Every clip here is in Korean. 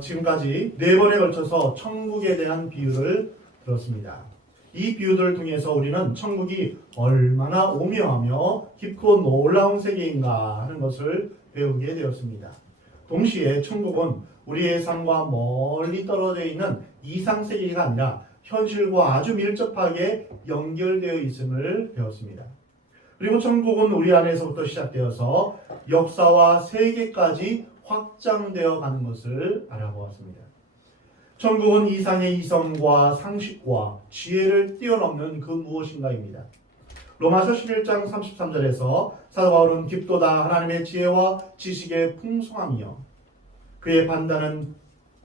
지금까지 4번에 걸쳐서 천국에 대한 비유를 들었습니다. 이 비유들을 통해서 우리는 천국이 얼마나 오묘하며 깊고 놀라운 세계인가 하는 것을 배우게 되었습니다. 동시에 천국은 우리의 삶과 멀리 떨어져 있는 이상세계가 아니라 현실과 아주 밀접하게 연결되어 있음을 배웠습니다. 그리고 천국은 우리 안에서부터 시작되어서 역사와 세계까지 확장되어 가는 것을 알아보았습니다. 천국은 이상의 이성과 상식과 지혜를 뛰어넘는 그 무엇인가입니다. 로마서 11장 33절에서 사도 바울은 깊도다 하나님의 지혜와 지식의 풍성함이요 그의 판단은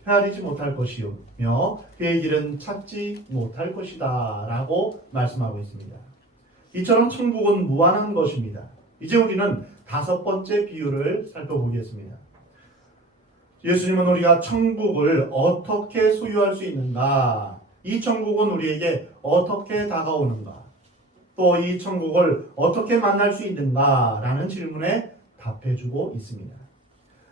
헤아리지 못할 것이며 그의 길은 찾지 못할 것이다 라고 말씀하고 있습니다. 이처럼 천국은 무한한 것입니다. 이제 우리는 5번째 비유를 살펴보겠습니다. 예수님은 우리가 천국을 어떻게 소유할 수 있는가? 이 천국은 우리에게 어떻게 다가오는가? 또 이 천국을 어떻게 만날 수 있는가? 라는 질문에 답해주고 있습니다.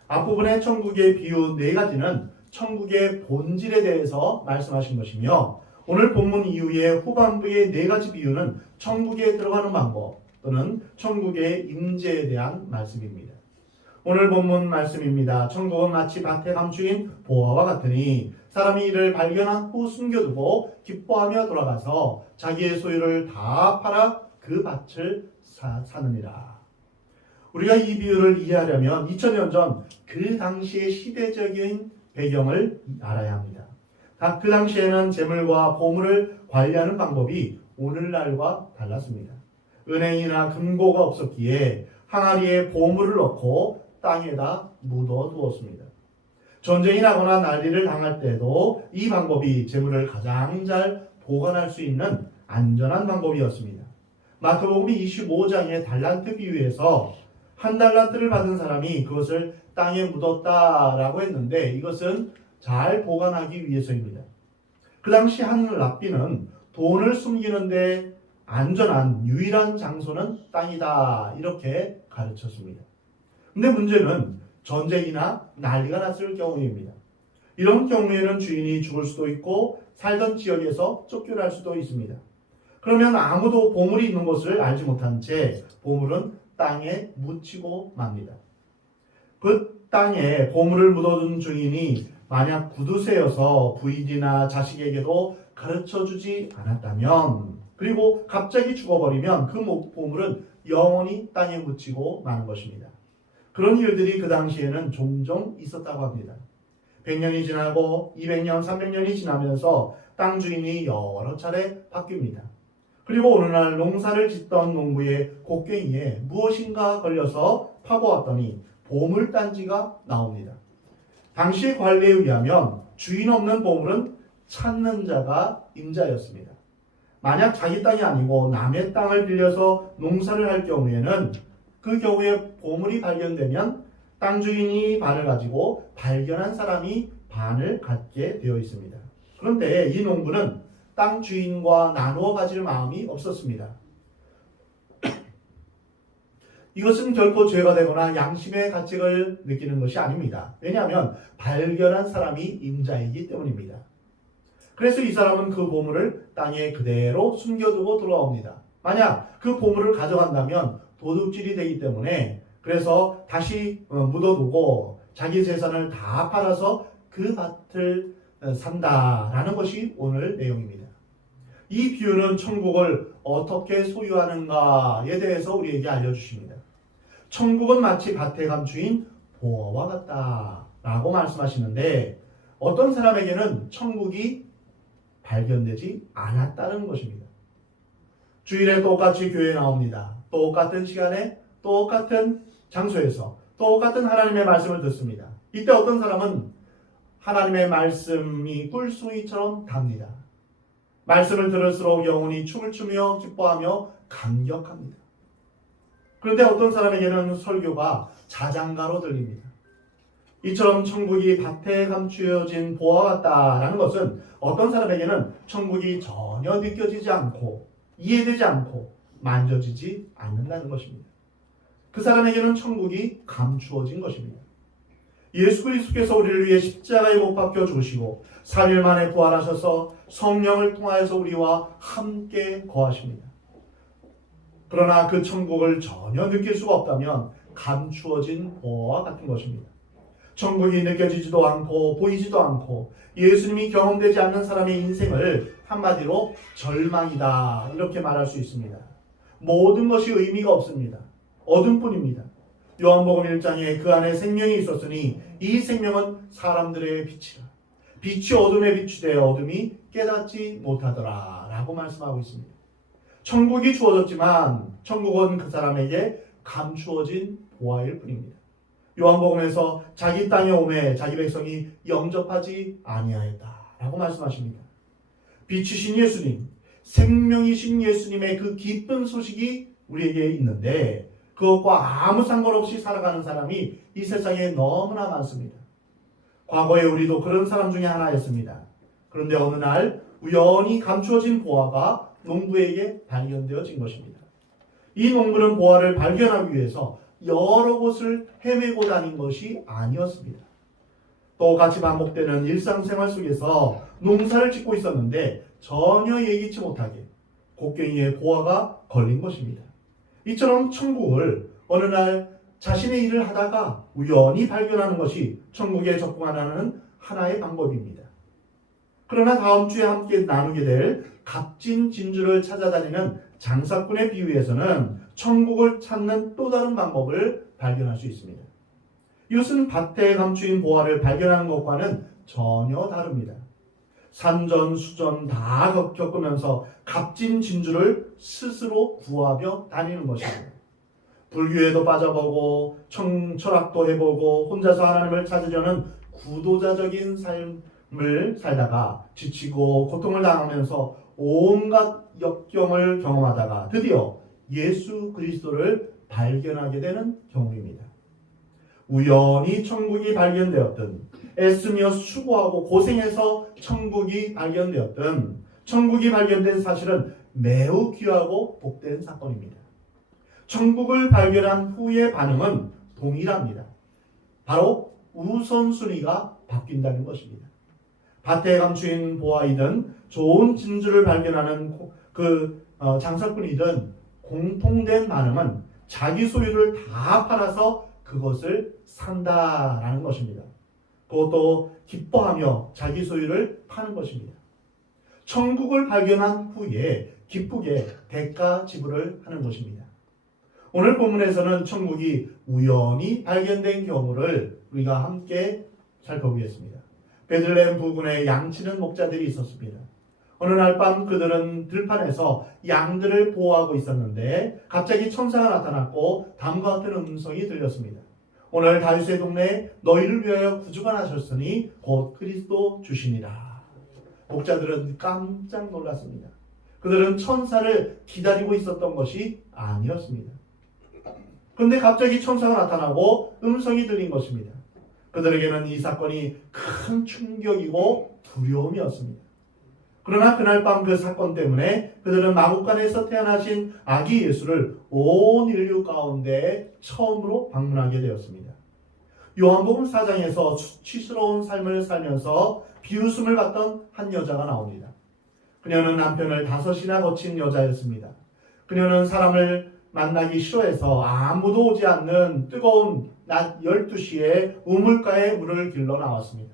앞부분의 천국의 비유 4가지는 천국의 본질에 대해서 말씀하신 것이며 오늘 본문 이후의 후반부의 4가지 비유는 천국에 들어가는 방법 또는 천국의 임재에 대한 말씀입니다. 오늘 본문 말씀입니다. 천국은 마치 밭에 감추인 보화와 같으니 사람이 이를 발견한 후 숨겨두고 기뻐하며 돌아가서 자기의 소유를 다 팔아 그 밭을 사느니라. 우리가 이 비유를 이해하려면 2000년 전 그 당시의 시대적인 배경을 알아야 합니다. 그 당시에는 재물과 보물을 관리하는 방법이 오늘날과 달랐습니다. 은행이나 금고가 없었기에 항아리에 보물을 넣고 땅에다 묻어두었습니다. 전쟁이 나거나 난리를 당할 때도 이 방법이 재물을 가장 잘 보관할 수 있는 안전한 방법이었습니다. 마태복음 25장의 달란트 비유에서 한 달란트를 받은 사람이 그것을 땅에 묻었다라고 했는데 이것은 잘 보관하기 위해서입니다. 그 당시 한 랍비는 돈을 숨기는데 안전한 유일한 장소는 땅이다 이렇게 가르쳤습니다. 근데 문제는 전쟁이나 난리가 났을 경우입니다. 이런 경우에는 주인이 죽을 수도 있고 살던 지역에서 쫓겨날 수도 있습니다. 그러면 아무도 보물이 있는 곳을 알지 못한 채 보물은 땅에 묻히고 맙니다. 그 땅에 보물을 묻어둔 주인이 만약 구두쇠여서 부인이나 자식에게도 가르쳐주지 않았다면 그리고 갑자기 죽어버리면 그 보물은 영원히 땅에 묻히고 마는 것입니다. 그런 일들이 그 당시에는 종종 있었다고 합니다. 100년이 지나고 200년, 300년이 지나면서 땅 주인이 여러 차례 바뀝니다. 그리고 어느 날 농사를 짓던 농부의 곡괭이에 무엇인가 걸려서 파보았더니 보물단지가 나옵니다. 당시 관례에 의하면 주인 없는 보물은 찾는 자가 임자였습니다. 만약 자기 땅이 아니고 남의 땅을 빌려서 농사를 할 경우에는 그 경우에 보물이 발견되면 땅 주인이 반을 가지고 발견한 사람이 반을 갖게 되어 있습니다. 그런데 이 농부는 땅 주인과 나누어 가질 마음이 없었습니다. 이것은 결코 죄가 되거나 양심의 가책을 느끼는 것이 아닙니다. 왜냐하면 발견한 사람이 임자이기 때문입니다. 그래서 이 사람은 그 보물을 땅에 그대로 숨겨두고 돌아옵니다. 만약 그 보물을 가져간다면 도둑질이 되기 때문에 그래서 다시 묻어두고 자기 재산을 다 팔아서 그 밭을 산다라는 것이 오늘 내용입니다. 이 비유는 천국을 어떻게 소유하는가에 대해서 우리에게 알려주십니다. 천국은 마치 밭에 감추인 보화와 같다라고 말씀하시는데 어떤 사람에게는 천국이 발견되지 않았다는 것입니다. 주일에 똑같이 교회에 나옵니다. 똑같은 시간에 똑같은 장소에서 똑같은 하나님의 말씀을 듣습니다. 이때 어떤 사람은 하나님의 말씀이 꿀송이처럼 답니다. 말씀을 들을수록 영혼이 춤을 추며 기뻐하며 감격합니다. 그런데 어떤 사람에게는 설교가 자장가로 들립니다. 이처럼 천국이 밭에 감추어진 보화 같다라는 것은 어떤 사람에게는 천국이 전혀 느껴지지 않고 이해되지 않고 만져지지 않는다는 것입니다. 그 사람에게는 천국이 감추어진 것입니다. 예수 그리스도께서 우리를 위해 십자가에 못 박혀 죽으시고 3일 만에 부활하셔서 성령을 통하여서 우리와 함께 거하십니다. 그러나 그 천국을 전혀 느낄 수가 없다면 감추어진 보화와 같은 것입니다. 천국이 느껴지지도 않고 보이지도 않고 예수님이 경험되지 않는 사람의 인생을 한마디로 절망이다 이렇게 말할 수 있습니다. 모든 것이 의미가 없습니다. 어둠뿐입니다. 요한복음 1장에 그 안에 생명이 있었으니 이 생명은 사람들의 빛이라. 빛이 어둠에 비추되 어둠이 깨닫지 못하더라 라고 말씀하고 있습니다. 천국이 주어졌지만 천국은 그 사람에게 감추어진 보화일 뿐입니다. 요한복음에서 자기 땅에 오매 자기 백성이 영접하지 아니하였다 라고 말씀하십니다. 빛이신 예수님, 생명이신 예수님의 그 기쁜 소식이 우리에게 있는데 그것과 아무 상관없이 살아가는 사람이 이 세상에 너무나 많습니다. 과거에 우리도 그런 사람 중에 하나였습니다. 그런데 어느 날 우연히 감추어진 보화가 농부에게 발견되어진 것입니다. 이 농부는 보화를 발견하기 위해서 여러 곳을 헤매고 다닌 것이 아니었습니다. 또 같이 반복되는 일상생활 속에서 농사를 짓고 있었는데 전혀 예기치 못하게 곡괭이에 보화가 걸린 것입니다. 이처럼 천국을 어느 날 자신의 일을 하다가 우연히 발견하는 것이 천국에 접근하는 하나의 방법입니다. 그러나 다음 주에 함께 나누게 될 값진 진주를 찾아다니는 장사꾼의 비유에서는 천국을 찾는 또 다른 방법을 발견할 수 있습니다. 이것은 밭에 감추인 보화를 발견하는 것과는 전혀 다릅니다. 산전, 수전 다 겪으면서 값진 진주를 스스로 구하며 다니는 것입니다. 불교에도 빠져보고 철학도 해보고 혼자서 하나님을 찾으려는 구도자적인 삶을 살다가 지치고 고통을 당하면서 온갖 역경을 경험하다가 드디어 예수 그리스도를 발견하게 되는 경우입니다. 우연히 천국이 발견되었든 애쓰며 수고하고 고생해서 천국이 발견되었든 천국이 발견된 사실은 매우 귀하고 복된 사건입니다. 천국을 발견한 후의 반응은 동일합니다. 바로 우선순위가 바뀐다는 것입니다. 밭에 감추인 보화이든 좋은 진주를 발견하는 장사꾼이든 공통된 반응은 자기 소유를 다 팔아서 그것을 산다라는 것입니다. 그것도 기뻐하며 자기 소유를 파는 것입니다. 천국을 발견한 후에 기쁘게 대가 지불을 하는 것입니다. 오늘 본문에서는 천국이 우연히 발견된 경우를 우리가 함께 살펴보겠습니다. 베들레헴 부근에 양치는 목자들이 있었습니다. 어느 날 밤 그들은 들판에서 양들을 보호하고 있었는데 갑자기 천사가 나타났고 다음과 같은 음성이 들렸습니다. 오늘 다윗의 동네에 너희를 위하여 구주가 나셨으니 곧 그리스도 주시니라. 목자들은 깜짝 놀랐습니다. 그들은 천사를 기다리고 있었던 것이 아니었습니다. 그런데 갑자기 천사가 나타나고 음성이 들린 것입니다. 그들에게는 이 사건이 큰 충격이고 두려움이었습니다. 그러나 그날 밤 그 사건 때문에 그들은 마구간에서 태어나신 아기 예수를 온 인류 가운데 처음으로 방문하게 되었습니다. 요한복음 4장에서 수치스러운 삶을 살면서 비웃음을 받던 한 여자가 나옵니다. 그녀는 남편을 5이나 거친 여자였습니다. 그녀는 사람을 만나기 싫어해서 아무도 오지 않는 뜨거운 낮 12시에 우물가에 물을 길러 나왔습니다.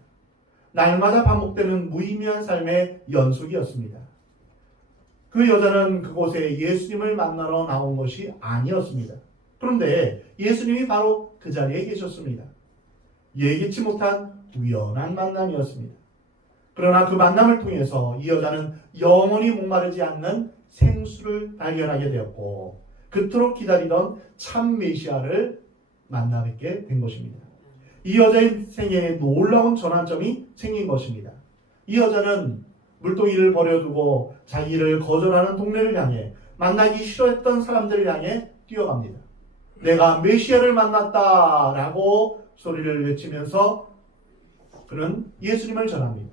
날마다 반복되는 무의미한 삶의 연속이었습니다. 그 여자는 그곳에 예수님을 만나러 나온 것이 아니었습니다. 그런데 예수님이 바로 그 자리에 계셨습니다. 예기치 못한 우연한 만남이었습니다. 그러나 그 만남을 통해서 이 여자는 영원히 목마르지 않는 생수를 발견하게 되었고 그토록 기다리던 참 메시아를 만나 뵙게 된 것입니다. 이 여자의 생애에 놀라운 전환점이 생긴 것입니다. 이 여자는 물동이를 버려두고 자기를 거절하는 동네를 향해 만나기 싫어했던 사람들을 향해 뛰어갑니다. 내가 메시아를 만났다 라고 소리를 외치면서 그는 예수님을 전합니다.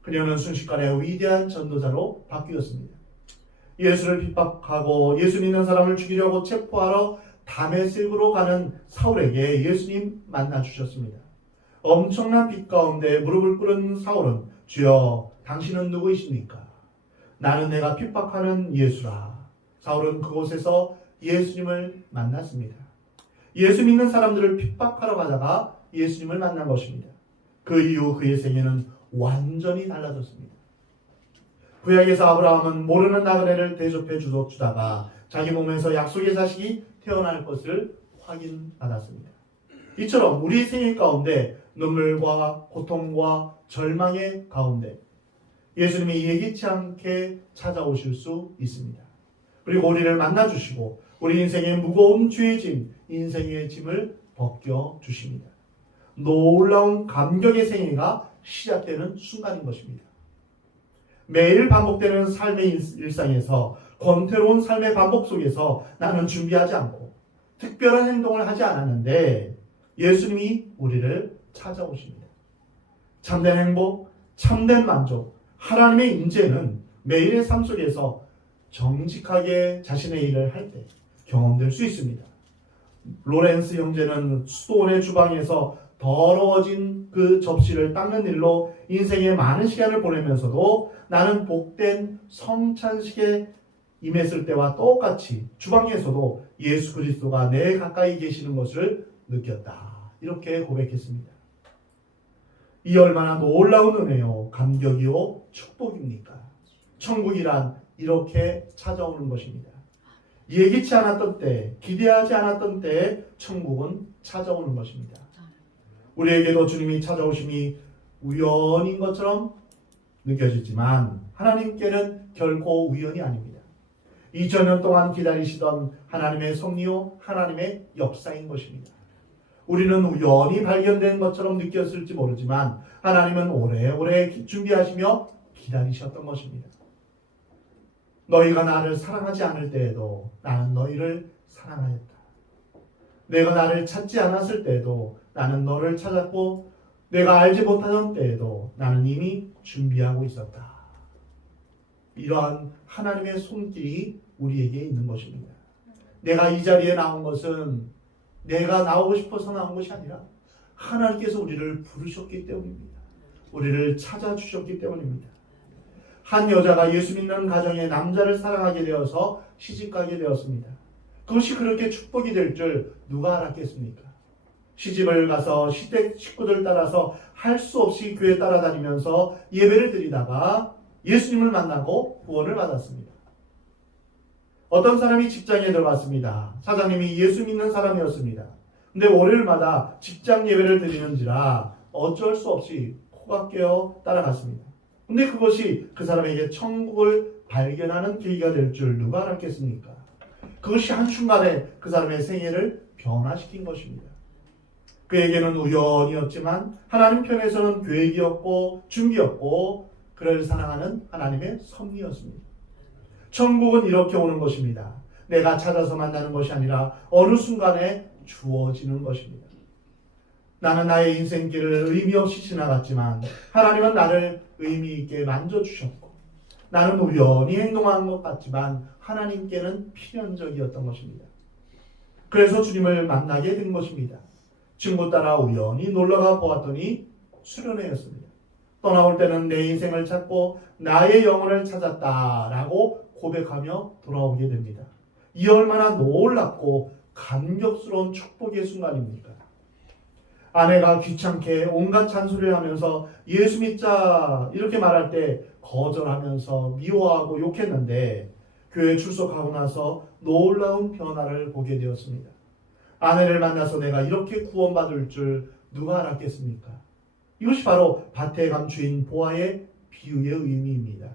그녀는 순식간에 위대한 전도자로 바뀌었습니다. 예수를 핍박하고 예수 믿는 사람을 죽이려고 체포하러 다메섹으로 가는 사울에게 예수님 만나 주셨습니다. 엄청난 빛 가운데 무릎을 꿇은 사울은 주여 당신은 누구이십니까? 나는 내가 핍박하는 예수라. 사울은 그곳에서 예수님을 만났습니다. 예수 믿는 사람들을 핍박하러 가다가 예수님을 만난 것입니다. 그 이후 그의 생애는 완전히 달라졌습니다. 구약에서 아브라함은 모르는 나그네를 대접해 주다가 자기 몸에서 약속의 자식이 태어날 것을 확인받았습니다. 이처럼 우리 생애 가운데 눈물과 고통과 절망의 가운데 예수님이 예기치 않게 찾아오실 수 있습니다. 그리고 우리를 만나주시고 우리 인생의 무거운 죄의 짐, 인생의 짐을 벗겨주십니다. 놀라운 감격의 생애가 시작되는 순간인 것입니다. 매일 반복되는 삶의 일상에서 권태로운 삶의 반복 속에서 나는 준비하지 않고 특별한 행동을 하지 않았는데 예수님이 우리를 찾아오십니다. 참된 행복, 참된 만족, 하나님의 임재는 매일의 삶 속에서 정직하게 자신의 일을 할 때 경험될 수 있습니다. 로렌스 형제는 수도원의 주방에서 더러워진 그 접시를 닦는 일로 인생의 많은 시간을 보내면서도 나는 복된 성찬식에 임했을 때와 똑같이 주방에서도 예수 그리스도가 내 가까이 계시는 것을 느꼈다. 이렇게 고백했습니다. 이 얼마나 놀라운 은혜요, 감격이요, 축복입니까? 천국이란 이렇게 찾아오는 것입니다. 예기치 않았던 때, 기대하지 않았던 때에 천국은 찾아오는 것입니다. 우리에게도 주님이 찾아오심이 우연인 것처럼 느껴지지만 하나님께는 결코 우연이 아닙니다. 2000년 동안 기다리시던 하나님의 섭리요, 하나님의 역사인 것입니다. 우리는 우연히 발견된 것처럼 느꼈을지 모르지만 하나님은 오래오래 준비하시며 기다리셨던 것입니다. 너희가 나를 사랑하지 않을 때에도 나는 너희를 사랑하였다. 내가 나를 찾지 않았을 때에도 나는 너를 찾았고 내가 알지 못하던 때에도 나는 이미 준비하고 있었다. 이러한 하나님의 손길이 우리에게 있는 것입니다. 내가 이 자리에 나온 것은 내가 나오고 싶어서 나온 것이 아니라 하나님께서 우리를 부르셨기 때문입니다. 우리를 찾아주셨기 때문입니다. 한 여자가 예수 믿는 가정에 남자를 사랑하게 되어서 시집가게 되었습니다. 그것이 그렇게 축복이 될 줄 누가 알았겠습니까? 시집을 가서 시댁 식구들 따라서 할 수 없이 교회 따라다니면서 예배를 드리다가 예수님을 만나고 구원을 받았습니다. 어떤 사람이 직장에 들어갔습니다. 사장님이 예수 믿는 사람이었습니다. 근데 월요일마다 직장 예배를 드리는지라 어쩔 수 없이 코가 깨어 따라갔습니다. 근데 그것이 그 사람에게 천국을 발견하는 계기가 될 줄 누가 알았겠습니까? 그것이 한순간에 그 사람의 생애를 변화시킨 것입니다. 그에게는 우연이었지만 하나님 편에서는 계획이었고 준비였고 그를 사랑하는 하나님의 섭리였습니다. 천국은 이렇게 오는 것입니다. 내가 찾아서 만나는 것이 아니라 어느 순간에 주어지는 것입니다. 나는 나의 인생길을 의미 없이 지나갔지만 하나님은 나를 의미 있게 만져주셨고 나는 우연히 행동한 것 같지만 하나님께는 필연적이었던 것입니다. 그래서 주님을 만나게 된 것입니다. 친구 따라 우연히 놀러가 보았더니 수련회였습니다. 떠나올 때는 내 인생을 찾고 나의 영혼을 찾았다라고 고백하며 돌아오게 됩니다. 이 얼마나 놀랍고 감격스러운 축복의 순간입니까? 아내가 귀찮게 온갖 잔소리를 하면서 예수 믿자 이렇게 말할 때 거절하면서 미워하고 욕했는데 교회 출석하고 나서 놀라운 변화를 보게 되었습니다. 아내를 만나서 내가 이렇게 구원받을 줄 누가 알았겠습니까? 이것이 바로 밭에 감추인 보아의 비유의 의미입니다.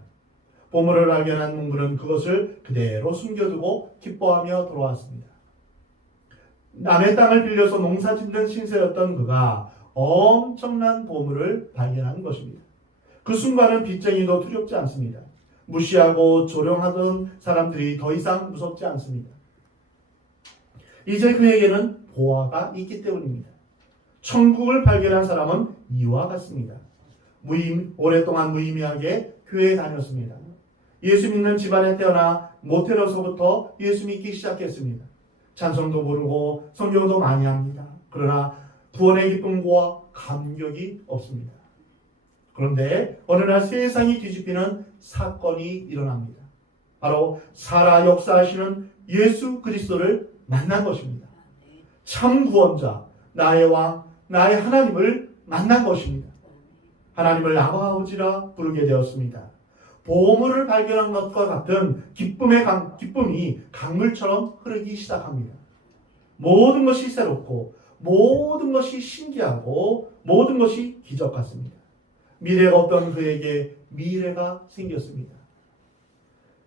보물을 발견한 농부는 그것을 그대로 숨겨두고 기뻐하며 돌아왔습니다. 남의 땅을 빌려서 농사 짓는 신세였던 그가 엄청난 보물을 발견한 것입니다. 그 순간은 빚쟁이도 두렵지 않습니다. 무시하고 조롱하던 사람들이 더 이상 무섭지 않습니다. 이제 그에게는 보화가 있기 때문입니다. 천국을 발견한 사람은 이와 같습니다. 오랫동안 무의미하게 교회에 다녔습니다. 예수 믿는 집안에 태어나 모태로서부터 예수 믿기 시작했습니다. 찬송도 부르고 성경도 많이 합니다. 그러나 구원의 기쁨과 감격이 없습니다. 그런데 어느 날 세상이 뒤집히는 사건이 일어납니다. 바로 살아 역사하시는 예수 그리스도를 만난 것입니다. 참 구원자, 나의 왕, 나의 하나님을 만난 것입니다. 하나님을 아버지라 부르게 되었습니다. 보물을 발견한 것과 같은 기쁨이 강물처럼 흐르기 시작합니다. 모든 것이 새롭고 모든 것이 신기하고 모든 것이 기적 같습니다. 미래가 없던 그에게 미래가 생겼습니다.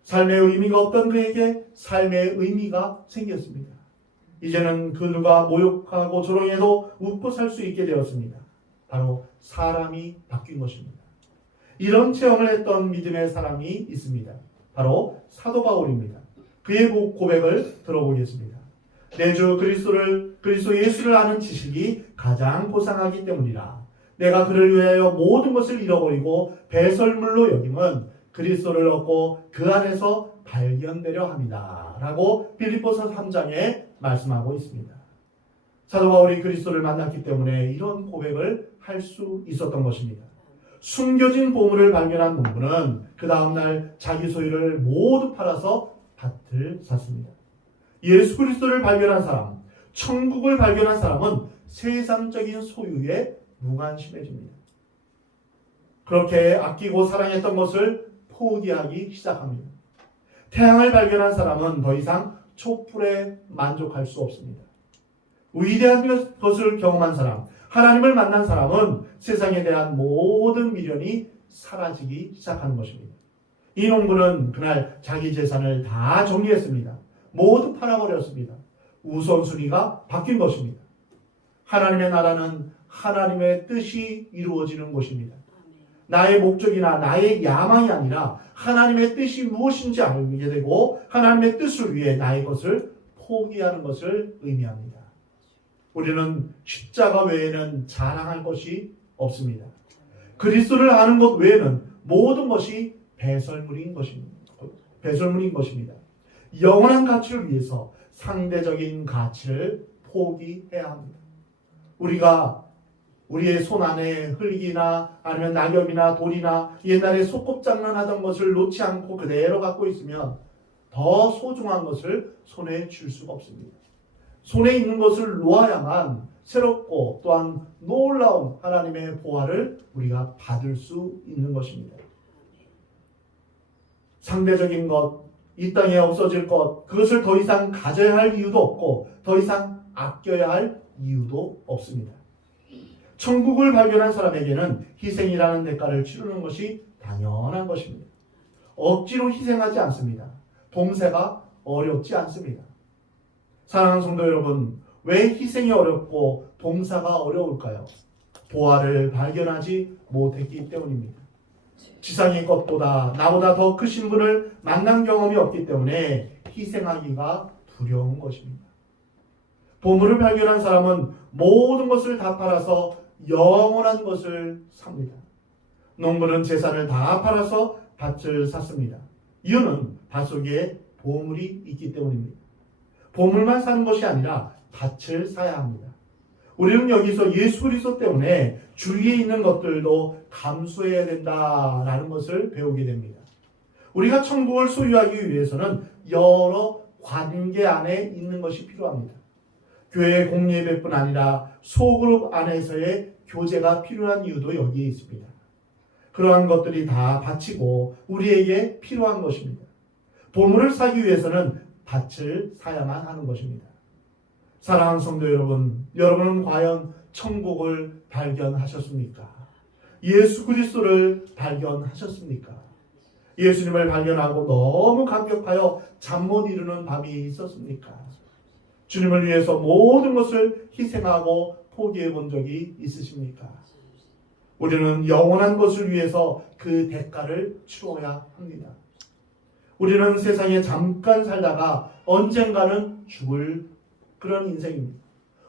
삶의 의미가 없던 그에게 삶의 의미가 생겼습니다. 이제는 그 누가 모욕하고 조롱해도 웃고 살 수 있게 되었습니다. 바로 사람이 바뀐 것입니다. 이런 체험을 했던 믿음의 사람이 있습니다. 바로 사도 바울입니다. 그의 고백을 들어보겠습니다. 내 주 그리스도 예수를 아는 지식이 가장 고상하기 때문이라. 내가 그를 위하여 모든 것을 잃어버리고 배설물로 여김은 그리스도를 얻고 그 안에서 발견되려 합니다. 라고 빌립보서 3장에 말씀하고 있습니다. 사도 바울이 그리스도를 만났기 때문에 이런 고백을 할 수 있었던 것입니다. 숨겨진 보물을 발견한 농부는 그 다음날 자기 소유를 모두 팔아서 밭을 샀습니다. 예수 그리스도를 발견한 사람, 천국을 발견한 사람은 세상적인 소유에 무관심해집니다. 그렇게 아끼고 사랑했던 것을 포기하기 시작합니다. 태양을 발견한 사람은 더 이상 촛불에 만족할 수 없습니다. 위대한 것을 경험한 사람, 하나님을 만난 사람은 세상에 대한 모든 미련이 사라지기 시작하는 것입니다. 이 농부는 그날 자기 재산을 다 정리했습니다. 모두 팔아버렸습니다. 우선순위가 바뀐 것입니다. 하나님의 나라는 하나님의 뜻이 이루어지는 곳입니다. 나의 목적이나 나의 야망이 아니라 하나님의 뜻이 무엇인지 알게 되고 하나님의 뜻을 위해 나의 것을 포기하는 것을 의미합니다. 우리는 십자가 외에는 자랑할 것이 없습니다. 그리스도를 아는 것 외에는 모든 것이 배설물인 것입니다. 영원한 가치를 위해서 상대적인 가치를 포기해야 합니다. 우리가 우리의 손 안에 흙이나 아니면 낙엽이나 돌이나 옛날에 소꿉장난하던 것을 놓지 않고 그대로 갖고 있으면 더 소중한 것을 손에 쥘 수가 없습니다. 손에 있는 것을 놓아야만 새롭고 또한 놀라운 하나님의 보화를 우리가 받을 수 있는 것입니다. 상대적인 것, 이 땅에 없어질 것, 그것을 더 이상 가져야 할 이유도 없고 더 이상 아껴야 할 이유도 없습니다. 천국을 발견한 사람에게는 희생이라는 대가를 치르는 것이 당연한 것입니다. 억지로 희생하지 않습니다. 봉사가 어렵지 않습니다. 사랑하는 성도 여러분, 왜 희생이 어렵고 봉사가 어려울까요? 보화를 발견하지 못했기 때문입니다. 지상의 것보다 나보다 더 크신 분을 만난 경험이 없기 때문에 희생하기가 두려운 것입니다. 보물을 발견한 사람은 모든 것을 다 팔아서 영원한 것을 삽니다. 농부는 재산을 다 팔아서 밭을 샀습니다. 이유는 밭 속에 보물이 있기 때문입니다. 보물만 사는 것이 아니라 밭을 사야 합니다. 우리는 여기서 예수 그리스도 때문에 주위에 있는 것들도 감수해야 된다라는 것을 배우게 됩니다. 우리가 천국을 소유하기 위해서는 여러 관계 안에 있는 것이 필요합니다. 교회 공예배뿐 아니라 소그룹 안에서의 교제가 필요한 이유도 여기에 있습니다. 그러한 것들이 다 바치고 우리에게 필요한 것입니다. 보물을 사기 위해서는 밭을 사야만 하는 것입니다. 사랑하는 성도 여러분, 여러분은 과연 천국을 발견하셨습니까? 예수 그리스도를 발견하셨습니까? 예수님을 발견하고 너무 감격하여 잠 못 이루는 밤이 있었습니까? 주님을 위해서 모든 것을 희생하고 포기해 본 적이 있으십니까? 우리는 영원한 것을 위해서 그 대가를 치러야 합니다. 우리는 세상에 잠깐 살다가 언젠가는 죽을 그런 인생입니다.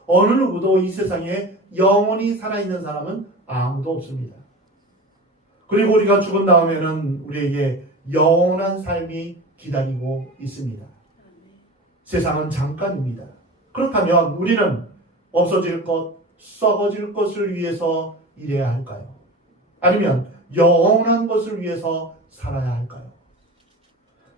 어느 누구도 이 세상에 영원히 살아있는 사람은 아무도 없습니다. 그리고 우리가 죽은 다음에는 우리에게 영원한 삶이 기다리고 있습니다. 세상은 잠깐입니다. 그렇다면 우리는 없어질 것, 썩어질 것을 위해서 일해야 할까요? 아니면 영원한 것을 위해서 살아야 할까요?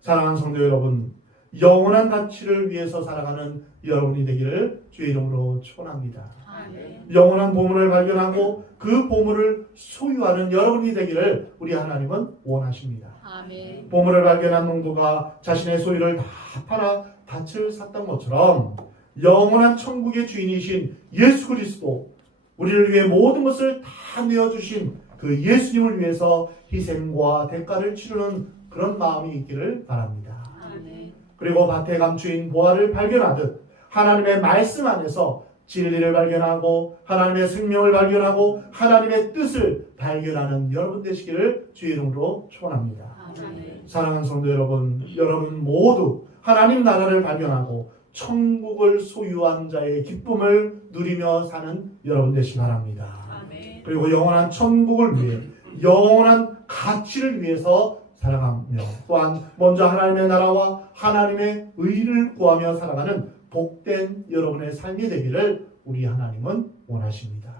사랑하는 성도 여러분, 영원한 가치를 위해서 살아가는 여러분이 되기를 주의 이름으로 축원합니다. 아멘. 영원한 보물을 발견하고 그 보물을 소유하는 여러분이 되기를 우리 하나님은 원하십니다. 아멘. 보물을 발견한 농부가 자신의 소유를 다 팔아 밭을 샀던 것처럼 영원한 천국의 주인이신 예수 그리스도, 우리를 위해 모든 것을 다 내어주신 그 예수님을 위해서 희생과 대가를 치르는 그런 마음이 있기를 바랍니다. 아멘. 그리고 밭에 감추인 보화를 발견하듯 하나님의 말씀 안에서 진리를 발견하고 하나님의 생명을 발견하고 하나님의 뜻을 발견하는 여러분 되시기를 주의 이름으로 축원합니다. 아멘. 사랑하는 성도 여러분, 여러분 모두 하나님 나라를 발견하고 천국을 소유한 자의 기쁨을 누리며 사는 여러분 되시기 바랍니다. 아멘. 그리고 영원한 천국을 위해 영원한 가치를 위해서 살아가며 또한 먼저 하나님의 나라와 하나님의 의를 구하며 살아가는 복된 여러분의 삶이 되기를 우리 하나님은 원하십니다.